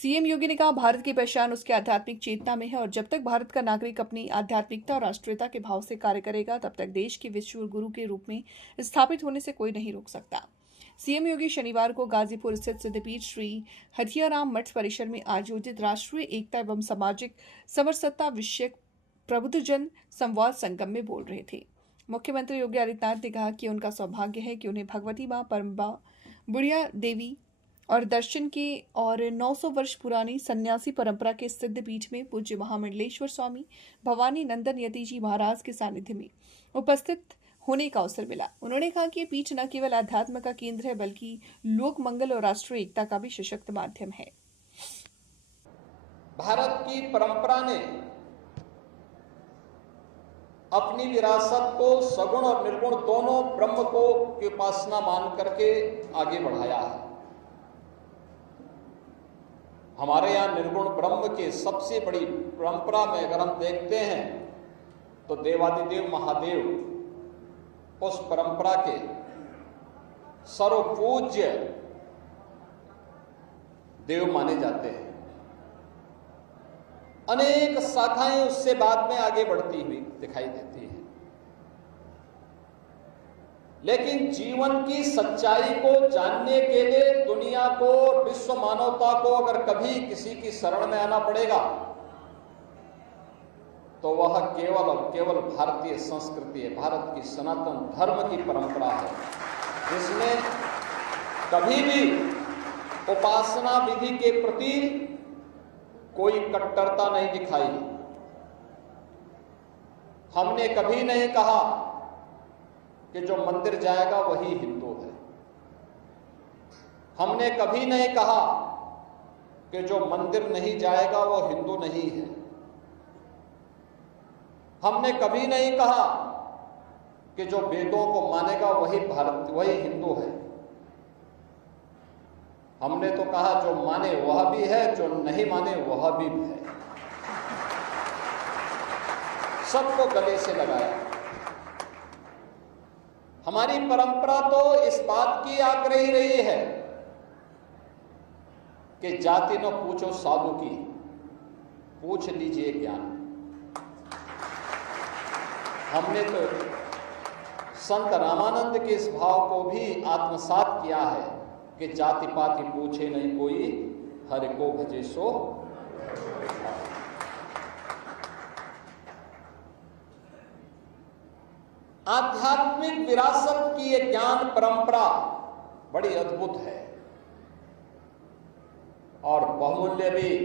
CM योगी ने कहा, भारत की पहचान उसकी आध्यात्मिक चेतना में है और जब तक भारत का नागरिक अपनी आध्यात्मिकता और राष्ट्रीयता के भाव से कार्य करेगा, तब तक देश के विश्व गुरु के रूप में स्थापित होने से कोई नहीं रोक सकता। सीएम योगी शनिवार को गाजीपुर स्थित सिद्धपीठ श्री हथियाराम मठ परिसर में आयोजित राष्ट्रीय एकता एवं सामाजिक समरसता विषयक प्रबुद्धजन संवाद संगम में बोल रहे थे। मुख्यमंत्री योगी आदित्यनाथ ने कहा कि उनका सौभाग्य है कि उन्हें भगवती मां परम्बा बुढ़िया देवी और दर्शन के और 900 वर्ष पुरानी सन्यासी परंपरा के सिद्ध पीठ में पूज्य महामंडलेश्वर स्वामी भवानी नंदन यति जी महाराज के सानिध्य में उपस्थित होने का अवसर मिला। उन्होंने कहा कि ये पीठ न केवल अध्यात्म का केंद्र है, बल्कि लोक मंगल और राष्ट्रीय एकता का भी सशक्त माध्यम है। भारत की परंपरा ने अपनी विरासत को सगुण और निर्गुण दोनों ब्रह्म को की उपासना मान करके आगे बढ़ाया है। हमारे यहाँ निर्गुण ब्रह्म के सबसे बड़ी परंपरा में अगर हम देखते हैं तो देवादिदेव महादेव उस परंपरा के सर्वपूज्य देव माने जाते हैं। अनेक शाखाएं उससे बाद में आगे बढ़ती हुई दिखाई देती हैं, लेकिन जीवन की सच्चाई को जानने के लिए दुनिया को, विश्व मानवता को अगर कभी किसी की शरण में आना पड़ेगा तो वह केवल और केवल भारतीय संस्कृति है, भारत की सनातन धर्म की परंपरा है, जिसमें कभी भी उपासना विधि के प्रति कोई कट्टरता नहीं दिखाई। हमने कभी नहीं कहा कि जो मंदिर जाएगा वही हिंदू है। हमने कभी नहीं कहा कि जो मंदिर नहीं जाएगा वो हिंदू नहीं है। हमने कभी नहीं कहा कि जो वेदों को मानेगा वही हिंदू है। हमने तो कहा जो माने वह भी है, जो नहीं माने वह भी है। सबको गले से लगाया। हमारी परंपरा तो इस बात की आग्रही रही है कि जाति न पूछो साधु की, पूछ लीजिए ज्ञान। हमने तो संत रामानंद के इस भाव को भी आत्मसात किया है कि जाति पाति पूछे नहीं कोई, हरि को भजे सो। आध्यात्मिक विरासत की यह ज्ञान परंपरा बड़ी अद्भुत है और बहुमूल्य भी।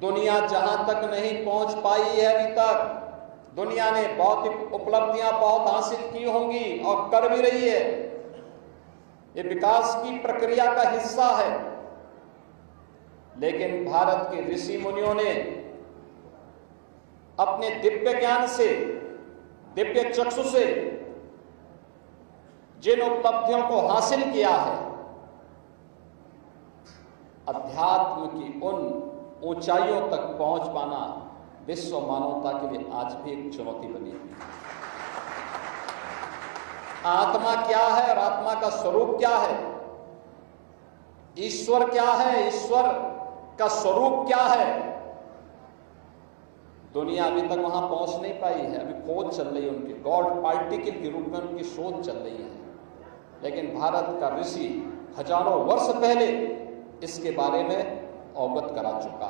दुनिया जहां तक नहीं पहुंच पाई है अभी तक, दुनिया ने भौतिक उपलब्धियां बहुत हासिल की होंगी और कर भी रही है। ये विकास की प्रक्रिया का हिस्सा है, लेकिन भारत के ऋषि मुनियों ने अपने दिव्य ज्ञान से, दिव्य चक्षु से जिन उपलब्धियों को हासिल किया है, अध्यात्म की उन ऊंचाइयों तक पहुंच पाना विश्व मानवता के लिए आज भी एक चुनौती बनी हुई है। आत्मा क्या है और आत्मा का स्वरूप क्या है, ईश्वर क्या है, ईश्वर का स्वरूप क्या है, दुनिया अभी तक वहां पहुंच नहीं पाई है। अभी खोज चल रही है उनकी, गॉड पार्टिकल के रूप में उनकी शोध चल रही है। लेकिन भारत का ऋषि हजारों वर्ष पहले इसके बारे में अवगत करा चुका